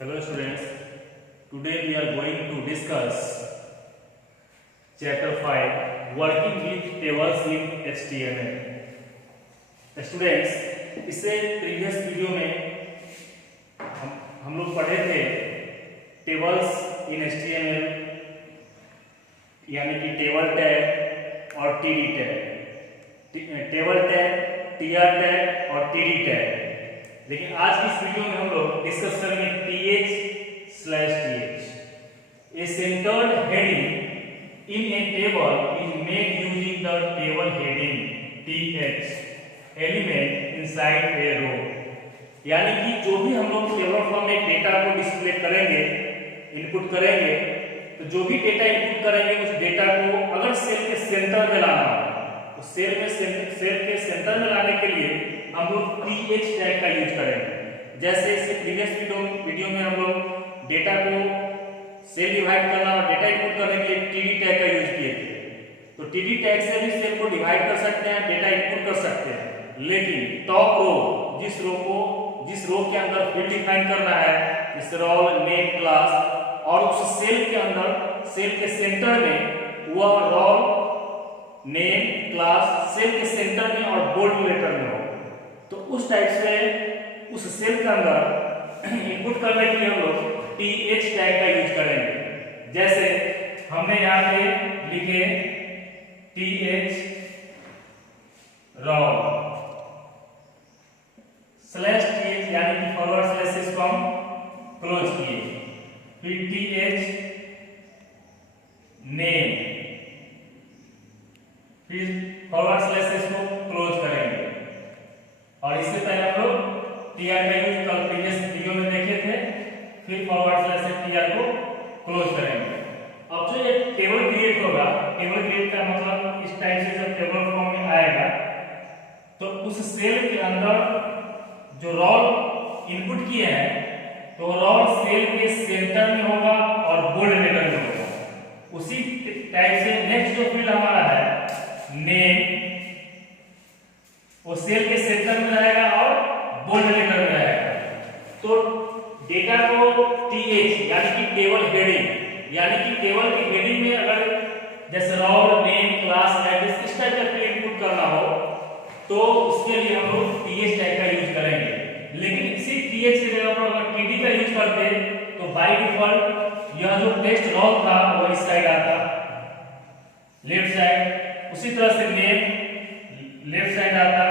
Hello students, today we are going to discuss chapter 5 working with tables in HTML. Students, इससे previous video में हम लोग पढ़े थे टेबल्स इन HTML यानी कि टेबल टैग और TD tag, table tag, TR tag और टीडी टैग। लेकिन आज की इस वीडियो में हम लोग डिस्कस करेंगे th/th। A centered heading in a table is made using the table heading th element inside a row। यानी कि जो भी हम लोग टेबल फॉर्म में डेटा को डिस्प्ले करेंगे, इनपुट करेंगे, तो जो भी डेटा इनपुट करेंगे उस डेटा को अगर सेल के सेंटर में लाना हो तो सेल के सेंटर में लाने के लिए हम लोग th टैग का यूज करेंगे। जैसे इससे प्रीवियस वीडियो में हम लोग डेटा को सेल डिवाइड करना और डेटा इनपुट करने के लिए टीडी टैग का यूज किए थे। तो टीडी टैग से भी सेल को डिवाइड कर सकते हैं, डेटा इनपुट कर सकते हैं। लेकिन टॉप रो, जिस रो के अंदर फील्ड डिफाइन करना है, जैसे रोल, नेम, क्लास, और उस सेल के अंदर सेल के सेंटर में वह रोल, नेम, क्लास सेल के सेंटर में और बोल्ड लेटर में हो, तो उस टाइप से उस सेल के अंदर इनपुट करने के लिए हम लोग th टैग का यूज करेंगे। जैसे हमने यहाँ पे लिखे th roll /th यानी कि फॉरवर्ड स्लैश से इसको हम क्लोज किए, फिर th नेम, फिर फॉरवर्ड स्लैश से इसको क्लोज करेंगे। और इससे पहले हम लोग टीआर का यूज कल प्रीवियस वीडियो में देखे थे, फिर फॉरवर्ड स्लैश से टीआर को क्लोज करेंगे। अब जो ये टेबल क्रिएट होगा, टेबल क्रिएट का मतलब इस टाइप से जब टेबल फॉर्म में आएगा तो उस सेल के अंदर जो रोल इनपुट किए हैं तो रोल सेल के सेंटर में होगा और बोल्ड लेटर में होगा। उसी टाइप से नेक्स्ट जो फील्ड हमारा है नेम, वो सेल के सेंटर में रहेगा और बोल्ड लेटर में रहेगा। तो डेटा को th यानी कि टेबल हेडिंग, यानी कि टेबल की हेडिंग में अगर जैसे रोल, नेम, क्लास, एड्रेस इस टाइप का फील्ड इनपुट करना हो तो उसके लिए हम लोग th टैग का यूज करेंगे। लेकिन इसी th की जगह पर अगर td का यूज करते तो बाय डिफॉल्ट यह जो टेक्स्ट रोल था वो इस साइड आता, लेफ्ट साइड, उसी तरह से नेम लेफ्ट साइड आता,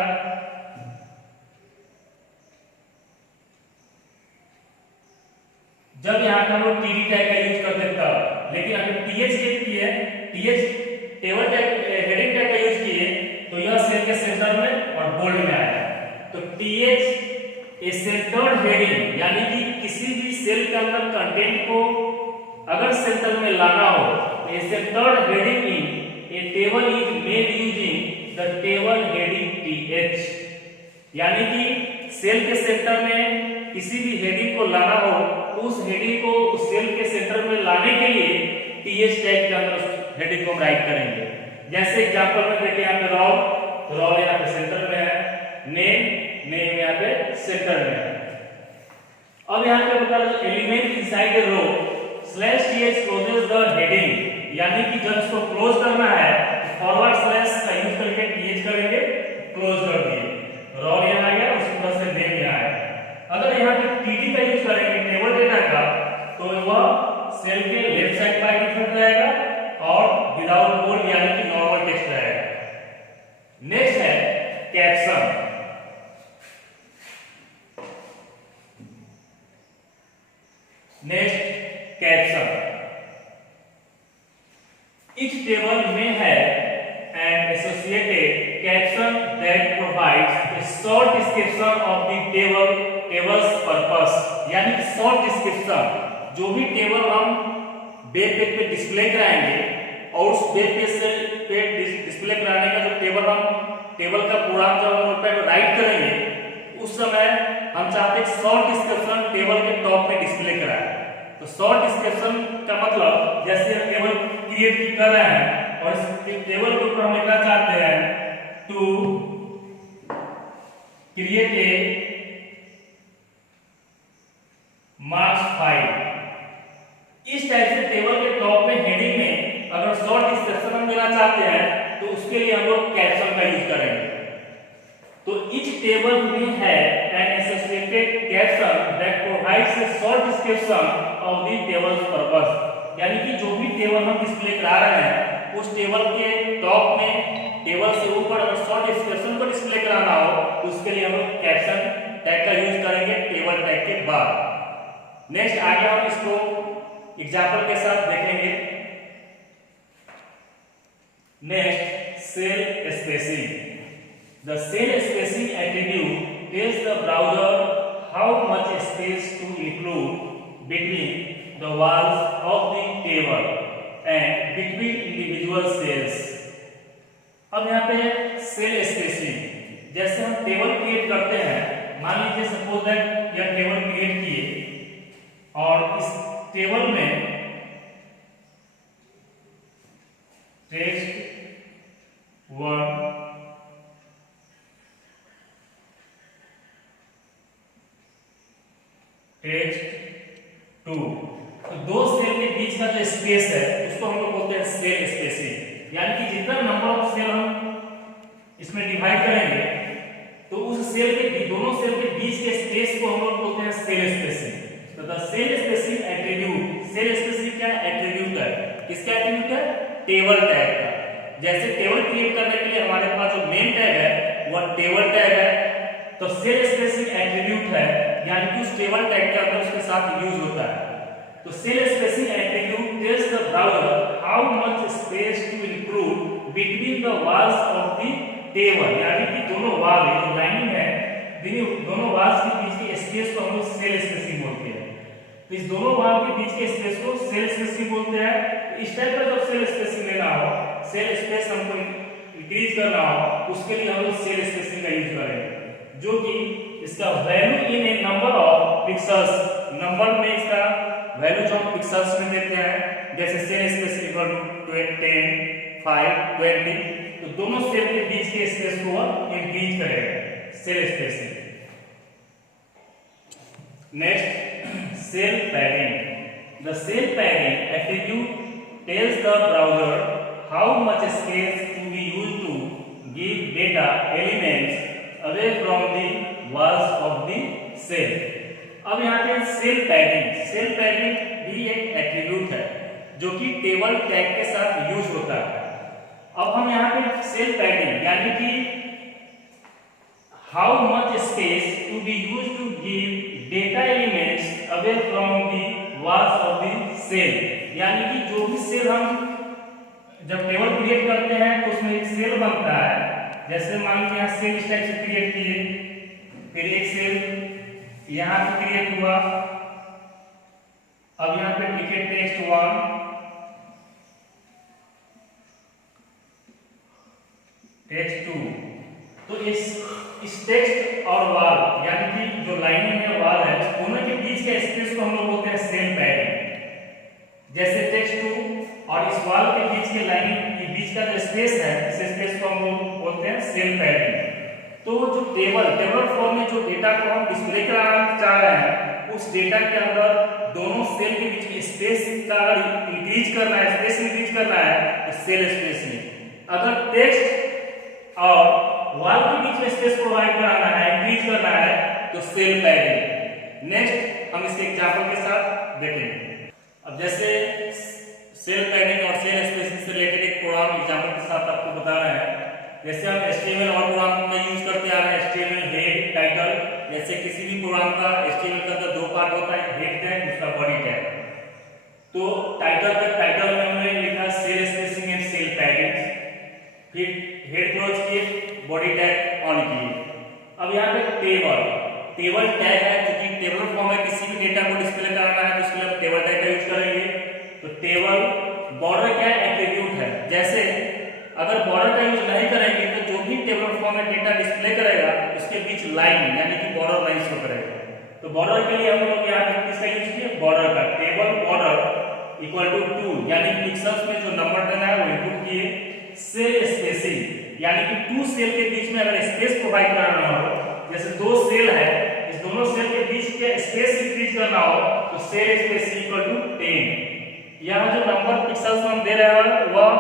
जब यहाँ पे हम लोग टीडी टैग का यूज करते तब। लेकिन अगर th किए, th table tag heading tag का यूज किए तो यह सेल के सेंटर में और बोल्ड में आएगा। तो th ए सेंटर्ड हेडिंग यानी कि किसी भी सेल के अंदर कंटेंट को अगर सेंटर में लाना हो, a centred heading in a table is made using the table heading th। यानी कि सेल के सेंटर में किसी भी हेडिंग को लाना हो तो उस हेडिंग को उस सेल के सेंटर में लाने के लिए th टैग के अंदर हेडिंग को राइट करेंगे। जैसे एग्जांपल में देखिए यहाँ पे रोल यहाँ पे सेंटर में है, नेम यहाँ पे सेंटर में है। अब यहाँ पे बता दो element inside a row /th closes the heading, यानी कि जब इसको क्लोज करना है तो फॉरवर्ड स्लैश का यूज करके th करेंगे, क्लोज कर दिए, रोल यहाँ आ गया, उसी तरह से नेम यहाँ आया। अगर यहाँ पे td का यूज करेंगे टेबल डेटा का तो वह सेल के लेफ्ट साइड बाय डिफॉल्ट रहेगा और विदाउट बोल्ड यानी कि नॉर्मल टेक्स्ट रहेगा। नेक्स्ट है caption. Next caption, each table may have an associated caption that provides a short description of the table's purpose। यानी कि शॉर्ट डिस्क्रिप्शन, जो भी टेबल हम वेब पेज पे डिस्प्ले कराएंगे और उस वेब पेज पे डिस्प्ले कराने का जो टेबल का प्रोग्राम जब हम नोटपैड पर राइट करेंगे उस समय हम चाहते हैं शॉर्ट डिस्क्रिप्शन टेबल के टॉप में डिस्प्ले कराएं। तो शॉर्ट डिस्क्रिप्शन का मतलब जैसे हम टेबल क्रिएट कर रहे हैं और इस टेबल के ऊपर हम लिखना चाहते हैं टू क्रिएट ए मार्क्स 5। इस टाइप से टेबल के टॉप में हेडिंग में अगर शॉर्ट डिस्क्रिप्शन हम देना चाहते हैं तो उसके लिए हम लोग कैप्शन का यूज करेंगे। तो each table will have an associated caption that provides a short description of the table's purpose। यानी कि जो भी टेबल हम डिस्प्ले करा रहे हैं उस टेबल के टॉप में टेबल से ऊपर अगर शॉर्ट डिस्क्रिप्शन को डिस्प्ले कराना हो तो उसके लिए हम लोग कैप्शन टैग का यूज करेंगे टेबल टैग के बाद। नेक्स्ट आगे हम इसको एग्जांपल के साथ देखेंगे। Next cell spacing. The cell spacing attribute tells the browser how much space to include between the walls of the table and between individual cells। अब यहाँ पे सेल स्पेसिंग, जैसे हम टेबल क्रिएट करते हैं, मान लीजिए सपोज दैट यह टेबल क्रिएट किए और इस टेबल में टेक्स्ट 1 टेक्स्ट 2, तो दो सेल के बीच का जो स्पेस है उसको हम लोग बोलते हैं सेल स्पेसिंग। यानी कि जितना नंबर ऑफ सेल हम इसमें डिवाइड करेंगे तो उस सेल के दोनों सेल के बीच के स्पेस को हम लोग बोलते हैं सेल स्पेसिंग। तो the cell spacing attribute, cell spacing क्या एट्रीब्यूट है, किसका एट्रीब्यूट है, टेबल टैग का। जैसे टेबल क्रिएट करने के लिए हमारे पास जो मेन टैग है वह टेबल टैग है, तो सेल स्पेसिंग एट्रीब्यूट है यानी कि उस टेबल टैग के अंदर उसके साथ यूज होता है। तो cell spacing attribute tells the browser how much space to include between the walls of the table. यानी कि दोनों वॉल जो लाइनिंग है दोनों वॉल्स के बीच के स्पेस को हम लोग सेल स्पेसिंग बोलते हैं। तो इस दोनों वॉल के बीच के स्पेस को सेल स्पेसिंग बोलते हैं। तो इस टाइप का जब सेल स्पेसिंग लेना हो, सेल स्पेस हमको इंक्रीज करना हो, उसके लिए हम लोग सेल स्पेसिंग का यूज करेंगे, जो कि इसका value in A number of pixels, number में इसका वैल्यू जो हम पिक्सेल्स में देते हैं, जैसे सेल स्पेस इक्वल टू 10, 5, 20, तो दोनों सेल के बीच के स्पेस को हम इंक्रीज करेंगे, cell spacing. Next cell padding. The cell padding attribute tells the browser how much space to be used to give data elements away from the walls of the cell। अब यहाँ पे cell padding, cell padding भी एक attribute है जो कि table tag के साथ यूज होता है। अब हम यहाँ पे सेल पैडिंग यानी कि how much space to be use to give data elements away from the walls of the cell, यानी कि जो भी सेल हम जब टेबल क्रिएट करते हैं तो उसमें एक सेल बनता है। जैसे मान लीजिए यहाँ सेल इस टाइप से क्रिएट किए, फिर एक सेल यहाँ पे क्रिएट हुआ, अब यहाँ पे लिखे टेक्स्ट 1, टेक्स्ट 2, तो इस टेक्स्ट और वॉल यानी कि जो लाइनिंग है वॉल है, उस दोनों के बीच के स्पेस को हम लोग बोलते हैं सेल पैडिंग। जैसे टेक्स्ट 2 और इस वॉल के बीच के लाइनिंग के बीच का जो स्पेस है, इस स्पेस को हम लोग बोलते हैं सेल पैडिंग। तो जो टेबल फॉर्म में जो डेटा को हम डिस्प्ले कराना चाह रहे हैं, उस डेटा के अंदर दोनों सेल के बीच में स्पेस का अगर इंक्रीज करना है, स्पेस इंक्रीज करना है तो सेल स्पेसिंग। अगर टेक्स्ट और वॉल के बीच में स्पेस प्रोवाइड कराना है, इंक्रीज करना है तो सेल पैडिंग। नेक्स्ट हम इसके एग्जांपल के साथ देखेंगे। अब जैसे सेल पैडिंग और सेल स्पेसिंग से रिलेटेड एक प्रोग्राम एग्जांपल के साथ आपको बता रहे हैं। जैसे हम HTML और प्रोग्राम में यूज करते आ रहे हैं, HTML हेड टाइटल, जैसे किसी भी प्रोग्राम का HTML का दो पार्ट होता है, हेड टैग दूसरा बॉडी टैग। तो टाइटल में हमने लिखा cell spacing and cell padding, फिर हेड क्लोज किए, बॉडी टैग ऑन किए। अब यहाँ पे टेबल टैग है, क्योंकि टेबल फॉर्म में किसी भी डेटा को डिस्प्ले कराना है तो उसके लिए हम टेबल टैग का यूज करेंगे। तो टेबल बॉर्डर क्या एट्रीब्यूट है, जैसे अगर बॉर्डर का यूज नहीं करेंगे तो जो भी टेबल फॉर्म में डेटा डिस्प्ले करेगा उसके बीच लाइन यानी कि बॉर्डर लाइन शो करेगा। तो बॉर्डर के लिए हम लोग यहाँ पे किसका यूज किया, बॉर्डर का। टेबल बॉर्डर इक्वल टू 2 यानी पिक्सेल्स में जो नंबर देना है वो इनपुट किए। सेल स्पेसिंग यानी कि 2 सेल के बीच में अगर स्पेस प्रोवाइड कराना हो, जैसे 2 सेल है, इस दोनों सेल के बीच के स्पेस इंक्रीज करना हो तो सेल स्पेस इक्वल टू 10। यहाँ जो नंबर पिक्सल्स हम दे रहे हैं वह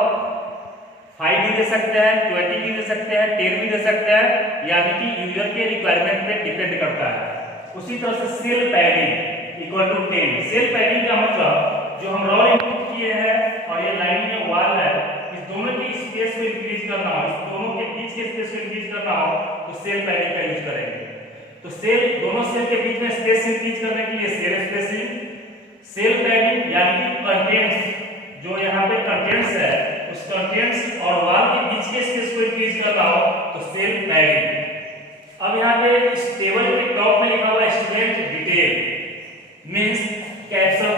5 भी दे सकते हैं, 20 भी दे सकते हैं, 10 भी दे सकते हैं, यानी कि यूजर के रिक्वायरमेंट पे डिपेंड करता है। उसी तरह से cell padding equal to 10। Cell padding का मतलब जो हम रॉ इनपुट किए हैं और ये लाइन में वॉल है, इस दोनों के स्पेस को इंक्रीज करना हो, इस दोनों के बीच के स्पेस को इंक्रीज करना हो तो सेल पैडिंग का यूज करेंगे। तो सेल, दोनों सेल के बीच में स्पेस इंक्रीज करने के लिए सेल स्पेसिंग, सेल पैडिंग यानी कि कंटेंट्स, जो यहाँ पे कंटेंट्स है उस कंटेंट्स और वॉल के बीच के स्पेस को इंक्रीज करना हो तो सेल पैडिंग। अब यहाँ पे इस टेबल के टॉप में लिखा हुआ है student detail, means caption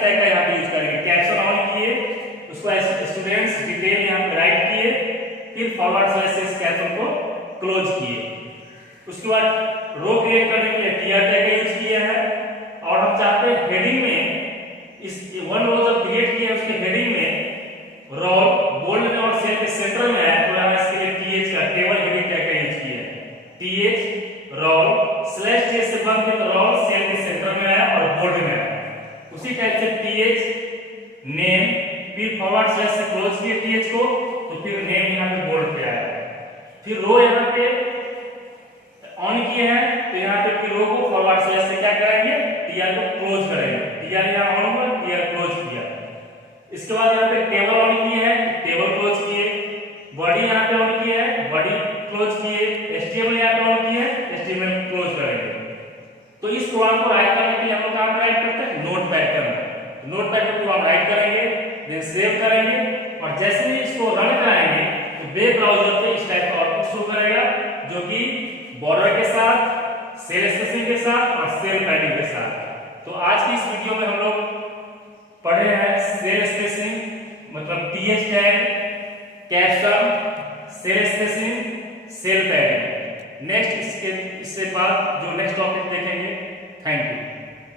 tag का यहाँ पे यूज करेंगे। कैप्शन ऑन किए, उसको स्टूडेंट्स डिटेल यहाँ पे राइट किए, फिर फॉरवर्ड स्लैश से इस कैप्शन को क्लोज किए। उसके बाद रो क्रिएट करने के लिए टीआर टैग का यूज किया है और हम चाहते हैं हेडिंग में इस वन रो जब क्रिएट किया उसके हेडिंग में रो बोल्ड में और सेल के सेंटर में है, तो यहाँ इसके लिए टीएच का टेबल हेडिंग टैग का यूज किया है। टीएच रो स्लैश टी से बंद किया तो रो सेल के सेंटर में है और बोल्ड में है। उसी टाइप से टीएच नेम, फिर फॉरवर्ड स्लैश से क्लोज किए टीएच को तो फिर नेम यहाँ पे बोल्ड पे आया। फिर रो यहाँ पे ऑन किए हैं तो यहाँ पे फिर रो को फॉरवर्ड स्लैश से क्या करेंगे, टीआर को क्लोज करेंगे। टीआर यहाँ ऑन हुआ, टीआर क्लोज किया। इसके बाद यहाँ पे टेबल ऑन किए हैं, टेबल क्लोज किए। बॉडी यहाँ पे ऑन किए हैं, बॉडी क्लोज किए। एचटीएमएल यहाँ पे ऑन किए हैं, एचटीएमएल क्लोज करेंगे। तो इस प्रोग्राम को राइट करने के लिए हम लोग कहाँ राइट करते हैं, नोटपैड के अंदर। नोटपैड पे प्रोग्राम राइट करेंगे, देन सेव करेंगे और जैसे ही इसको रन कराएंगे तो वेब ब्राउजर पे इस टाइप का आउटपुट शो करेगा, जो कि बॉर्डर के साथ, सेल स्पेसिंग के साथ और सेल पैडिंग के साथ। तो आज की इस वीडियो में हम लोग पढ़े हैं सेल स्पेसिंग मतलब TH tag, caption, cell spacing, cell padding. Next इससे बाद जो नेक्स्ट टॉपिक देखेंगे। Thank you.